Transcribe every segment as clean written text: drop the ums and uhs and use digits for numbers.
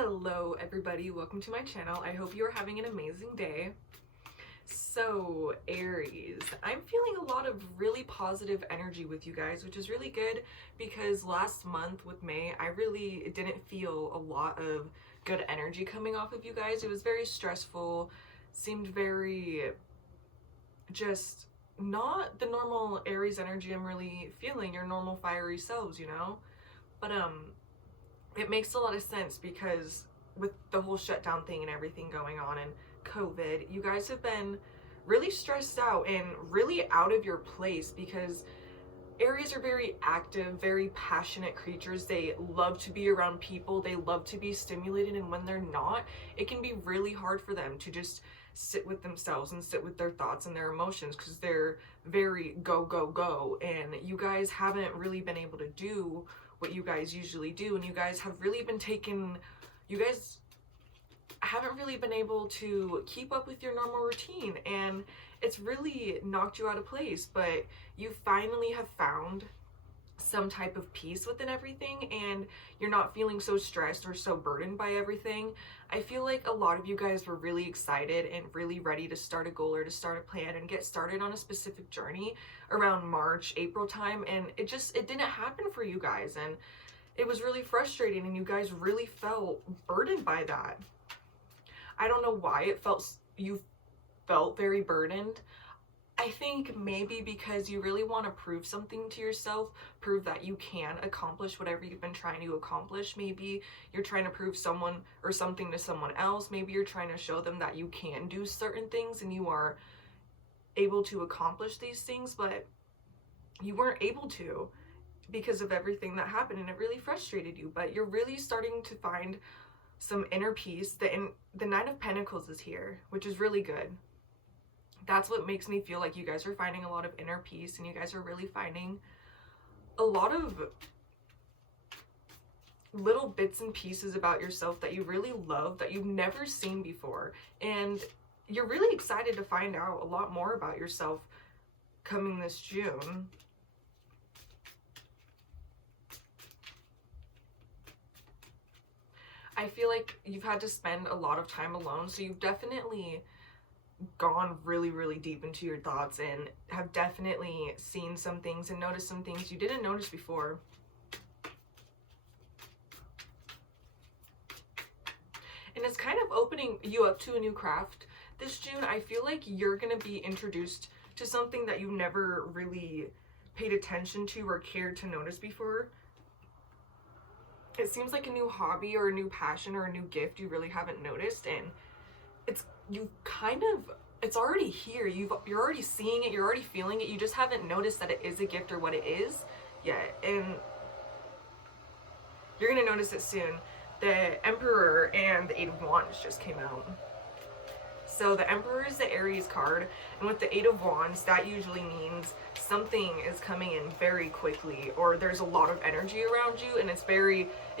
Hello everybody, welcome to my channel. I hope you are having an amazing day. So Aries, I'm feeling a lot of really positive energy with you guys, which is really good because last month with May, I really didn't feel a lot of good energy coming off of you guys. It was very stressful, seemed very just not the normal Aries energy I'm really feeling, your normal fiery selves, you know? But it makes a lot of sense because with the whole shutdown thing and everything going on and COVID, you guys have been really stressed out and really out of your place because Aries are very active, very passionate creatures. They love to be around people. They love to be stimulated, and when they're not, it can be really hard for them to just sit with themselves and sit with their thoughts and their emotions because they're very go, go, go. And you guys haven't really been able to do what you guys usually do, and you guys haven't really been able to keep up with your normal routine, and it's really knocked you out of place. But you finally have found some type of peace within everything, and you're not feeling so stressed or so burdened by everything. I feel like a lot of you guys were really excited and really ready to start a goal or to start a plan and get started on a specific journey around March, April time, and it didn't happen for you guys, and it was really frustrating, and you guys really felt burdened by that. I don't know why you felt very burdened. I think maybe because you really want to prove something to yourself, prove that you can accomplish whatever you've been trying to accomplish. Maybe you're trying to prove someone or something to someone else. Maybe you're trying to show them that you can do certain things and you are able to accomplish these things, but you weren't able to because of everything that happened, and it really frustrated you. But you're really starting to find some inner peace. The Nine of Pentacles is here, which is really good. That's what makes me feel like you guys are finding a lot of inner peace, and you guys are really finding a lot of little bits and pieces about yourself that you really love, that you've never seen before. And you're really excited to find out a lot more about yourself coming this June. I feel like you've had to spend a lot of time alone, so you've definitely gone really, really deep into your thoughts and have definitely seen some things and noticed some things you didn't notice before. And it's kind of opening you up to a new craft this June. I feel like you're going to be introduced to something that you never really paid attention to or cared to notice before. It seems like a new hobby or a new passion or a new gift you really haven't noticed, and it's already here. You're already seeing it, you're already feeling it. You just haven't noticed that it is a gift or what it is yet, and you're gonna notice it soon. The Emperor and the Eight of Wands just came out. So the Emperor is the Aries card, and with the Eight of Wands, that usually means something is coming in very quickly, or there's a lot of energy around you, and it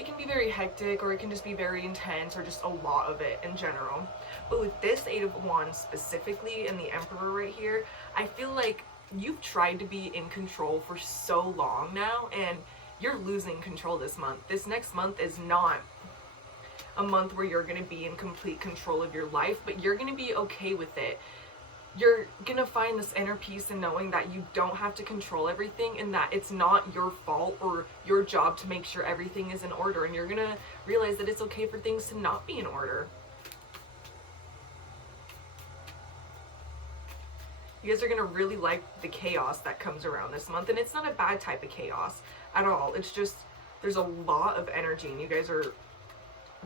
can be very hectic, or it can just be very intense, or just a lot of it in general. But with this Eight of Wands specifically and the Emperor right here, I feel like you've tried to be in control for so long now, and you're losing control this month. This next month is not a month where you're going to be in complete control of your life, but you're going to be okay with it. You're going to find this inner peace in knowing that you don't have to control everything, and that it's not your fault or your job to make sure everything is in order, and you're going to realize that it's okay for things to not be in order. You guys are going to really like the chaos that comes around this month, and it's not a bad type of chaos at all. It's just there's a lot of energy, and you guys are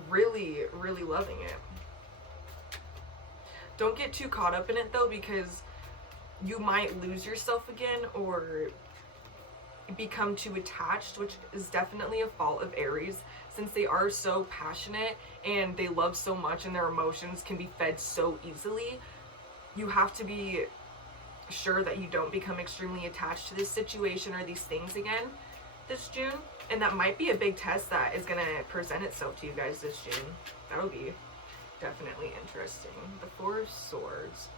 really, really loving it. Don't get too caught up in it though, because you might lose yourself again or become too attached, which is definitely a fault of Aries, since they are so passionate and they love so much and their emotions can be fed so easily. You have to be sure that you don't become extremely attached to this situation or these things again this June. And that might be a big test that is going to present itself to you guys this June. That'll be definitely interesting. The Four of Swords.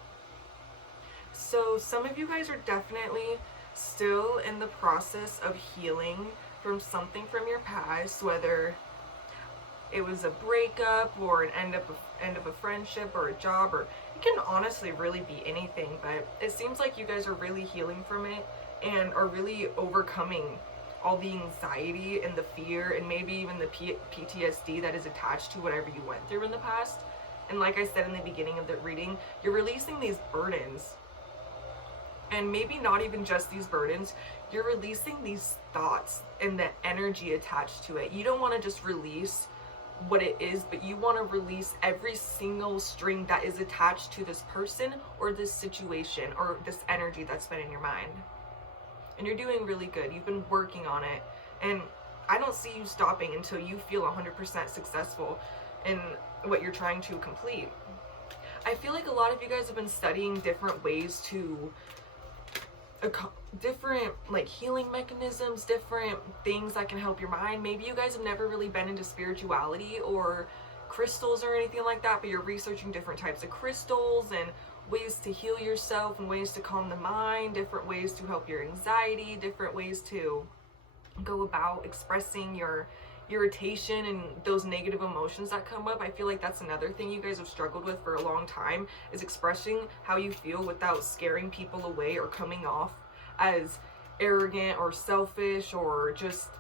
So some of you guys are definitely still in the process of healing from something from your past, whether it was a breakup or an end of a friendship or a job, or it can honestly really be anything. But it seems like you guys are really healing from it and are really overcoming all the anxiety and the fear and maybe even the PTSD that is attached to whatever you went through in the past. And like I said in the beginning of the reading, you're releasing these burdens. And maybe not even just these burdens, you're releasing these thoughts and the energy attached to it. You don't want to just release what it is, but you want to release every single string that is attached to this person or this situation or this energy that's been in your mind. And you're doing really good. You've been working on it. And I don't see you stopping until you feel 100% successful in what you're trying to complete. I feel like a lot of you guys have been studying different ways to different like healing mechanisms, different things that can help your mind. Maybe you guys have never really been into spirituality or crystals or anything like that, but you're researching different types of crystals and ways to heal yourself and ways to calm the mind, different ways to help your anxiety, different ways to go about expressing your irritation and those negative emotions that come up. I feel like that's another thing you guys have struggled with for a long time, is expressing how you feel without scaring people away or coming off as arrogant or selfish or just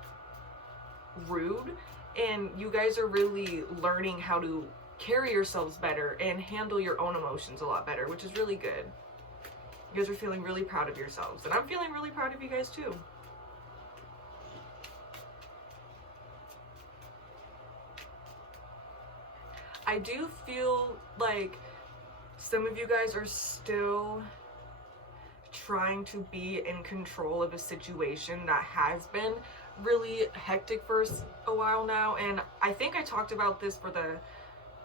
rude. And you guys are really learning how to carry yourselves better and handle your own emotions a lot better, which is really good. You guys are feeling really proud of yourselves, and I'm feeling really proud of you guys too. I do feel like some of you guys are still trying to be in control of a situation that has been really hectic for a while now. And I think I talked about this for the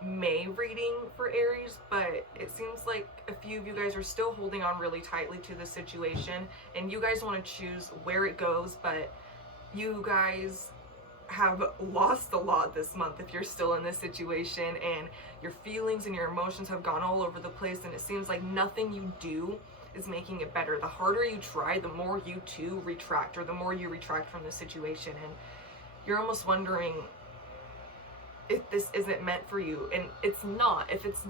May reading for Aries, but it seems like a few of you guys are still holding on really tightly to the situation, and you guys want to choose where it goes, but you guys have lost a lot this month if you're still in this situation, and your feelings and your emotions have gone all over the place, and it seems like nothing you do is making it better. The harder you try, the more you too retract, or the more you retract from the situation, and you're almost wondering if this isn't meant for you. And it's not. If it's,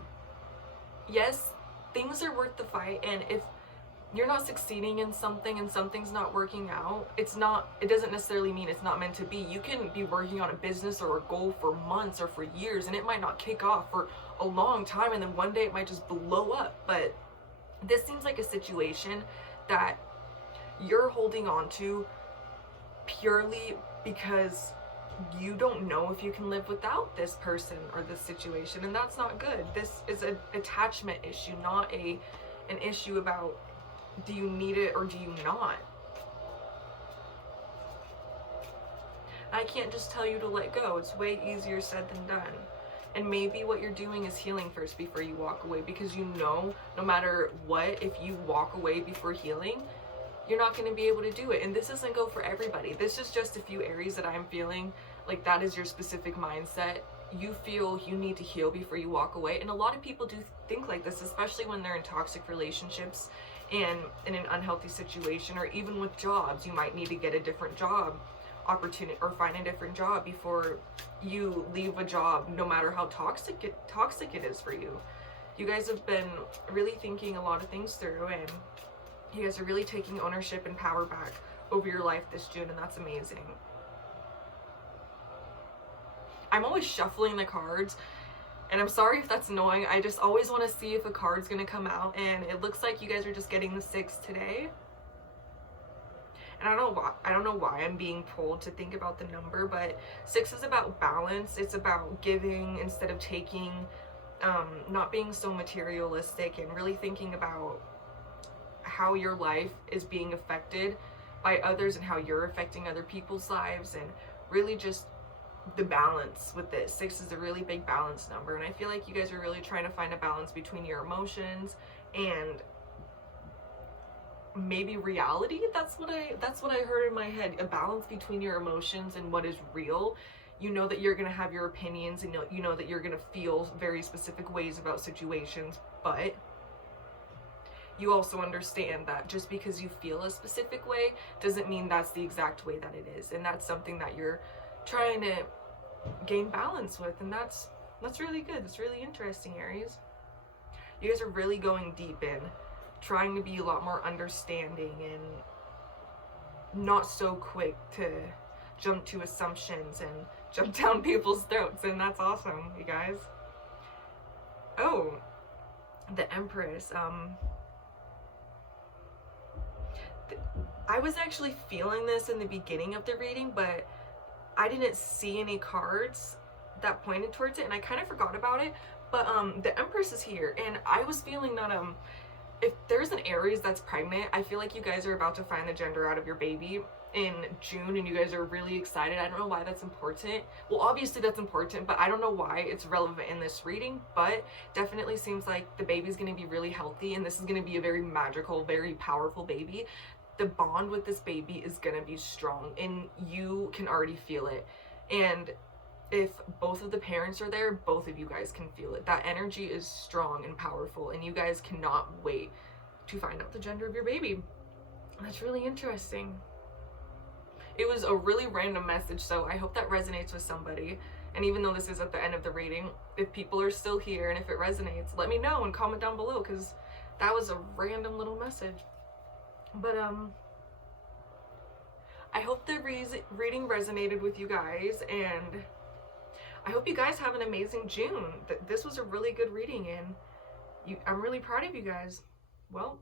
yes, things are worth the fight, and if you're not succeeding in something and something's not working out, it doesn't necessarily mean it's not meant to be. You can be working on a business or a goal for months or for years, and it might not kick off for a long time, and then one day it might just blow up. But this seems like a situation that you're holding on to purely because you don't know if you can live without this person or this situation, and that's not good. This is an attachment issue, not an issue about do you need it or do you not. I can't just tell you to let go. It's way easier said than done. And maybe what you're doing is healing first before you walk away, because you know no matter what, if you walk away before healing, you're not going to be able to do it. And this doesn't go for everybody. This is just a few Aries that I'm feeling like that is your specific mindset. You feel you need to heal before you walk away. And a lot of people do think like this, especially when they're in toxic relationships and in an unhealthy situation, or even with jobs. You might need to get a different job opportunity or find a different job before you leave a job, no matter how toxic it is for you. You guys have been really thinking a lot of things through, and you guys are really taking ownership and power back over your life this June, and that's amazing. I'm always shuffling the cards, and I'm sorry if that's annoying. I just always want to see if a card's going to come out, and it looks like you guys are just getting the 6 today. And I don't know why I'm being pulled to think about the number, but 6 is about balance. It's about giving instead of taking, not being so materialistic, and really thinking about how your life is being affected by others and how you're affecting other people's lives, and really just the balance with this. 6 is a really big balance number, and I feel like you guys are really trying to find a balance between your emotions and maybe reality. That's what I heard in my head. A balance between your emotions and what is real. You know that you're going to have your opinions, and you know that you're going to feel very specific ways about situations, but you also understand that just because you feel a specific way doesn't mean that's the exact way that it is. And that's something that you're trying to gain balance with, and that's really good. That's really interesting, Aries. You guys are really going deep in trying to be a lot more understanding and not so quick to jump to assumptions and jump down people's throats, and that's awesome, you guys. Oh, the Empress. I was actually feeling this in the beginning of the reading, but I didn't see any cards that pointed towards it, and I kind of forgot about it. But the Empress is here, and I was feeling that if there's an Aries that's pregnant, I feel like you guys are about to find the gender out of your baby in June, and you guys are really excited. I don't know why that's important. Well, obviously that's important, but I don't know why it's relevant in this reading, but definitely seems like the baby's going to be really healthy, and this is going to be a very magical, very powerful baby. The bond with this baby is going to be strong, and you can already feel it. And if both of the parents are there, both of you guys can feel it. That energy is strong and powerful, and you guys cannot wait to find out the gender of your baby. That's really interesting. It was a really random message, so I hope that resonates with somebody. And even though this is at the end of the reading, if people are still here and if it resonates, let me know and comment down below, because that was a random little message. But I hope the reading resonated with you guys, and I hope you guys have an amazing June. This was a really good reading, and I'm really proud of you guys. Well,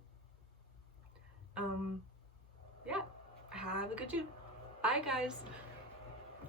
yeah, have a good June. Bye, guys.